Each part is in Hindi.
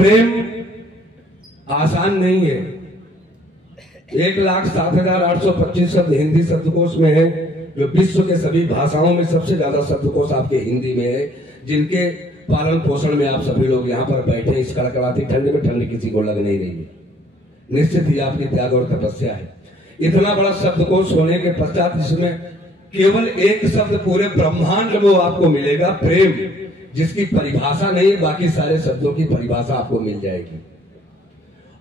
प्रेम आसान नहीं है। 1,07,825 शब्द हिंदी शब्दकोश में है, जो विश्व के सभी भाषाओं में सबसे ज्यादा शब्दकोश आपके हिंदी में है, जिनके पालन पोषण में आप सभी लोग यहाँ पर बैठे इस कड़कड़ाती ठंड में ठंड किसी को लग नहीं रही है। निश्चित ही आपकी त्याग और तपस्या है। इतना बड़ा शब्दकोश होने के पश्चात इसमें केवल एक शब्द पूरे ब्रह्मांड में आपको मिलेगा, प्रेम, जिसकी परिभाषा नहीं है, बाकी सारे शब्दों की परिभाषा आपको मिल जाएगी।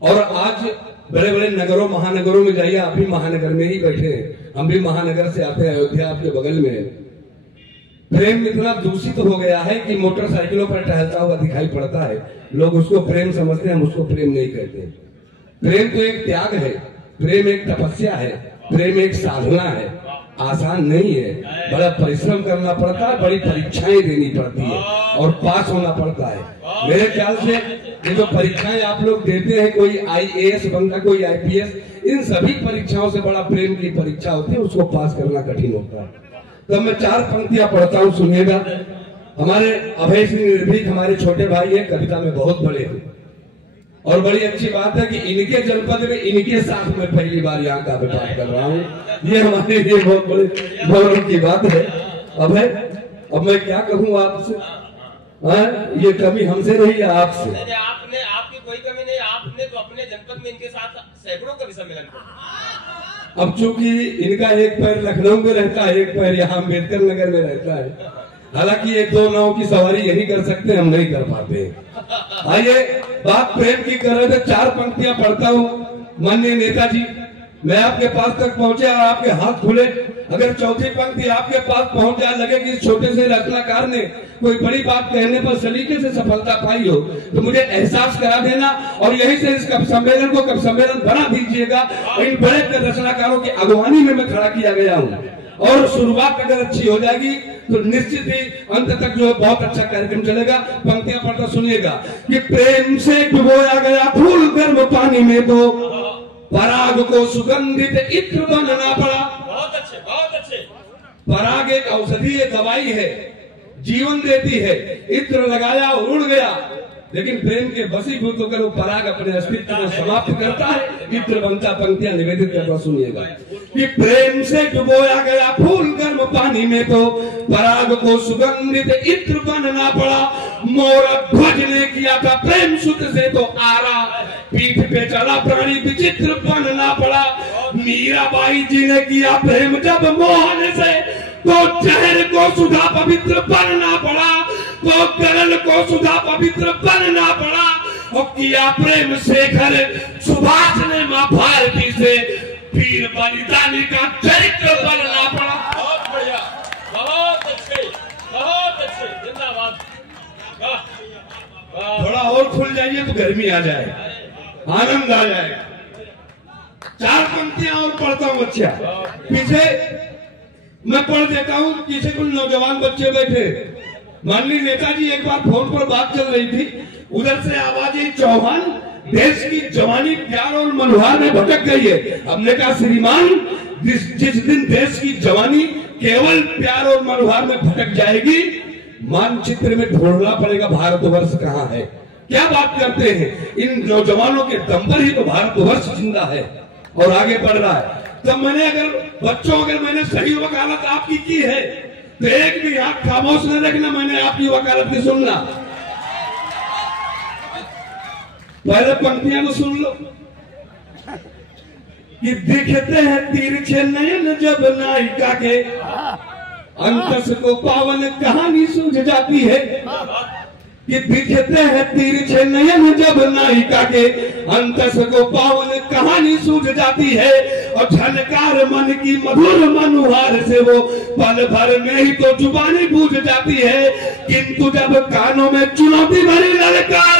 और आज बड़े बड़े नगरों महानगरों में जाइए, आप भी महानगर में ही बैठे हैं, हम भी महानगर से आते हैं, अयोध्या आपके बगल में है। प्रेम इतना दूषित हो गया है कि मोटरसाइकिलों पर टहलता हुआ दिखाई पड़ता है, लोग उसको प्रेम समझते हैं, हम उसको प्रेम नहीं कहते। प्रेम तो एक त्याग है, प्रेम एक तपस्या है, प्रेम एक साधना है, आसान नहीं है। बड़ा परिश्रम करना पड़ता है, बड़ी परीक्षाएं देनी पड़ती है और पास होना पड़ता है। मेरे ख्याल से ये जो परीक्षाएं आप लोग देते हैं, कोई IAS बनता, कोई IPS, इन सभी परीक्षाओं से बड़ा प्रेम की परीक्षा होती है, उसको पास करना कठिन होता है। तब मैं 4 पंक्तियां पढ़ता हूं, सुनिएगा। हमारे अभय सिंह निर्भीक हमारे छोटे भाई है, कविता में बहुत बड़े हैं, और बड़ी अच्छी बात है कि इनके जनपद में इनके साथ में पहली बार यहाँ का पाठ कर रहा हूँ, ये हमारे लिए बहुत बड़े गौरव की बात है। अब मैं क्या कहूँ आपसे, ये कमी हमसे नहीं है, आपसे। आपने आपकी कोई कमी नहीं, आपने तो अपने जनपद में इनके साथ सैकड़ों कवि सम्मेलन किया। अब चूंकि इनका एक पैर लखनऊ में रहता है, एक पैर यहाँ अम्बेडकर नगर में रहता है, हालांकि ये 2 नाव की सवारी यही कर सकते हैं, हम नहीं कर पाते। आइए बात प्रेम की कर रहे थे, 4 पंक्तियां पढ़ता हूँ। माननीय नेताजी, मैं आपके पास तक पहुंचे और आपके हाथ खुले, अगर चौथी पंक्ति आपके पास पहुंच जाए, लगे कि इस छोटे से रचनाकार ने कोई बड़ी बात कहने पर सलीके से सफलता पाई हो, तो मुझे एहसास करा देना और यहीं से इस कवि सम्मेलन को कवि सम्मेलन बना दीजिएगा। इन बड़े रचनाकारों की अगवानी में मैं खड़ा किया गया हूँ, और शुरुआत अगर अच्छी हो जाएगी तो निश्चित ही अंत तक जो है बहुत अच्छा कार्यक्रम चलेगा। पंक्तियां पढ़कर सुनिएगा कि प्रेम से डुबोया गया फूल गर्म पानी में, तो पराग को सुगंधित इत्र बनना पड़ा। बहुत अच्छे, बहुत अच्छे। पराग एक औषधीय दवाई है, जीवन देती है, इत्र लगाया और उड़ गया, लेकिन प्रेम के वशीभूत होकर वो पराग अपने अस्तित्व को समाप्त करता है, इत्र बनता। पंक्तियां निवेदित करता सुनिएगा कि प्रेम से डुबोया गया फूल गर्म पानी में, तो पराग को सुगंधित इत्र बनना पड़ा। मोर ध्वज ने किया था प्रेम सुत से तो आरा, पीठ पे चला प्राणी विचित्र बनना पड़ा। मीराबाई जी ने किया प्रेम जब मोहन से, तो जहर को सुधा पवित्र बनना पड़ा, तो गरल को सुधा पवित्र बनना पड़ा। और किया प्रेम शेखर सुभाष ने मां भारती से, वीर बलिदानी का चरित्र बनना पड़ा। बहुत बढ़िया, बहुत अच्छे, बहुत अच्छे, जिंदाबाद। थोड़ा और खुल जाइए तो गर्मी आ जाए, आनंद आ जाएगा। 4 पंक्तियां और पढ़ता हूँ। अच्छा, पीछे मैं पढ़ देता हूँ, पीछे कुछ नौजवान बच्चे बैठे। माननीय नेताजी, एक बार फोन पर बात चल रही थी, उधर से आवाज आई, चौहान देश की जवानी प्यार और मनोहार में भटक गई है। हमने कहा श्रीमान, जिस दिन देश की जवानी केवल प्यार और मनोहार में भटक जाएगी, मानचित्र में ढूंढना पड़ेगा भारतवर्ष कहाँ है। क्या बात करते हैं, इन नौजवानों के दम पर ही तो भारतवर्ष जिंदा है और आगे बढ़ रहा है। तब मैंने अगर मैंने सही वकालत आपकी की है, तो एक भी हाथ खामोश न रखना, मैंने आपकी वकालत की सुनना। पहले पंक्तियां तो सुन लो कि दिखते हैं तिरछे नयन जब नायिका के, अंतस को पावन कहानी सूझ जाती है। कि दिखते हैं तिरछे नयन जब नायिका के, अंतस को पावन कहानी सूझ जाती है। और झनकार मन की मधुर मनुहार से वो पल भर में ही तो जुबानी बूझ जाती है। किंतु जब कानों में चुनौती भरी ललकार,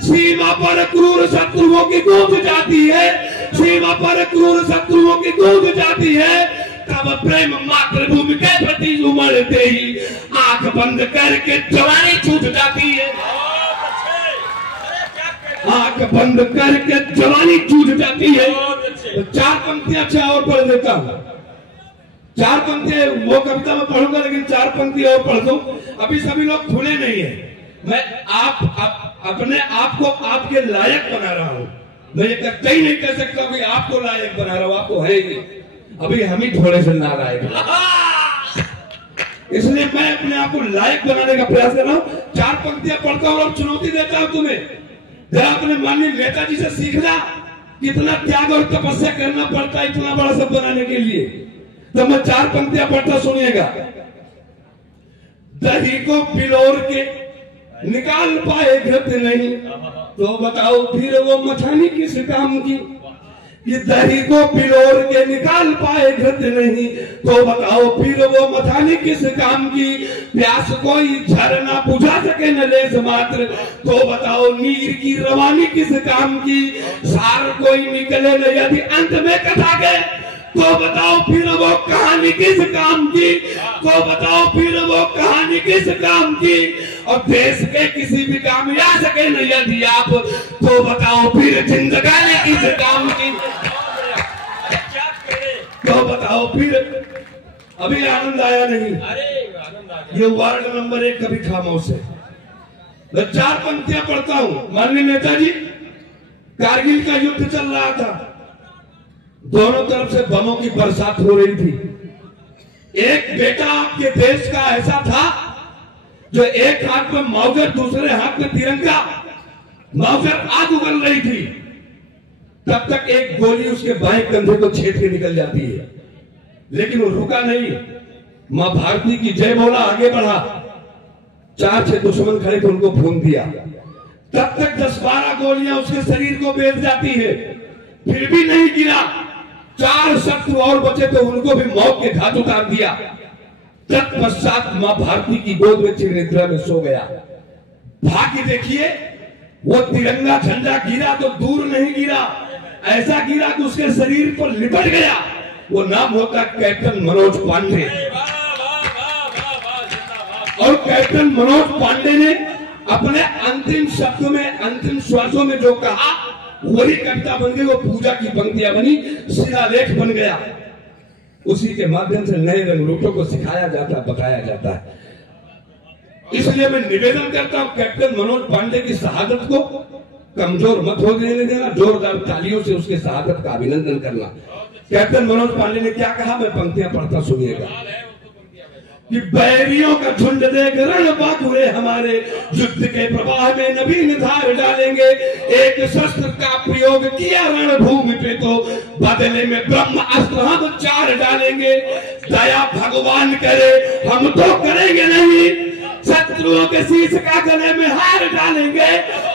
सीमा पर क्रूर शत्रुओं की गूंज जाती है, सीमा पर क्रूर शत्रुओं की गूंज जाती है, तब प्रेम मातृभूमि के प्रति उमड़ते ही आंख बंद करके जवानी छूट जाती है। आंख बंद करके जवानी छूट जाती है। तो 4 पंक्तियां अच्छा और पढ़ देता हूं। 4 पंक्तियां वो कविता में पढ़ूंगा, लेकिन 4 पंक्ति और पढ़ दूं। अभी सभी लोग खुले नहीं है, मैं अपने आप को आपके लायक बना रहा हूं। मैं ये कतई नहीं कह सकता कि आपको लायक बना रहा हूं, आपको है ही, अभी हम ही थोड़े से नालायक हैं। इसलिए मैं अपने आप को लायक बनाने का प्रयास कर रहा हूं। 4 पंक्तियां पढ़ता हूं और चुनौती देता हूं तुम्हें, जरा अपने माननीय नेताजी से सीखना कितना त्याग और तपस्या करना पड़ता है इतना बड़ा सब बनाने के लिए। तो मैं 4 पंक्तियां पढ़ता, सुनिएगा। दही को पिलोर के निकाल पाए घृत नहीं, तो बताओ फिर वो मथानी किस काम की। कि दही को पिलोर के निकाल पाए घृत नहीं, तो बताओ फिर वो मथानी किस काम की। प्यास कोई झरना बुझा सके न लेस मात्र, तो बताओ नीर की रवानी किस काम की। सार कोई निकले न यदि अंत में कथा के, तो बताओ फिर वो कहानी किस काम की। तो बताओ फिर वो कहानी किस काम की। और देश के किसी भी काम में आ सके न यदि आप, तो बताओ फिर जिंदगानी किस काम की। तो बताओ फिर, अभी आनंद आया नहीं? अरे आनंद आ गया। ये वार्ड नंबर 1 कभी खामोश है। मैं 4 पंक्तियां पढ़ता हूं। माननीय नेताजी, कारगिल का युद्ध चल रहा था, दोनों तरफ से बमों की बरसात हो रही थी। एक बेटा आपके देश का ऐसा था जो एक हाथ में मौजर, दूसरे हाथ में तिरंगा, मौजर आग उगल रही थी, तब तक एक गोली उसके बाएं कंधे को छेद के निकल जाती है, लेकिन वो रुका नहीं। मां भारती की जय बोला, आगे बढ़ा। 4-6 दुश्मन खड़े थे, उनको भून दिया। तब तक 10-12 गोलियां उसके शरीर को बेच जाती है, फिर भी नहीं गिरा। 4 शत्रु और बचे तो उनको भी मौत के घाट उतार दिया। तत्पश्चात मां भारती की गोद में चिर निद्रा में सो गया। भाग्य देखिए, वो तिरंगा झंडा गिरा तो दूर नहीं गिरा, ऐसा गिरा कि उसके शरीर पर लिपट गया। वो नाम होता कैप्टन मनोज पांडे। और कैप्टन मनोज पांडे ने अपने अंतिम शब्दों में, अंतिम श्वासों में जो कहा, वही कविता बन गई, वो पूजा की पंक्तियां बनी, शिलालेख बन गया। उसी के माध्यम से नए रंगरूटों को सिखाया जाता है, बताया जाता है। इसलिए मैं निवेदन करता हूं, कैप्टन मनोज पांडे की शहादत को कमजोर मत हो देना, जोरदार तालियों से उसके शहादत का अभिनंदन करना। कैप्टन मनोज पांडे ने क्या कहा, मैं पंक्तियां पढ़ता, सुनिएगा। कि बैरियों का झुंड देख रण बाकुरे हमारे, युद्ध के प्रवाह में नवीन धार डालेंगे। एक शस्त्र का प्रयोग किया रणभूमि पे, तो बदले में ब्रह्म अस्त्र हम 4 डालेंगे। दया भगवान करे, हम तो करेंगे नहीं, शत्रुओं के शीश का गले में हार डालेंगे।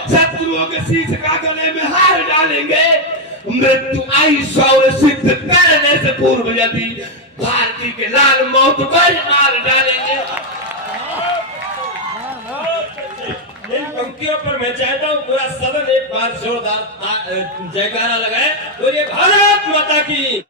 शत्रुओं के शीश का गले में हार डालेंगे। मृत्यु आई शौर्य सिद्ध करने से पूर्व यदि भारती के लाल मौत पर मार डालेंगे। इन पंक्तियों पर मैं चाहता हूँ पूरा सदन एक बार जोरदार जयकारा लगाए। बोलिए भारत माता की।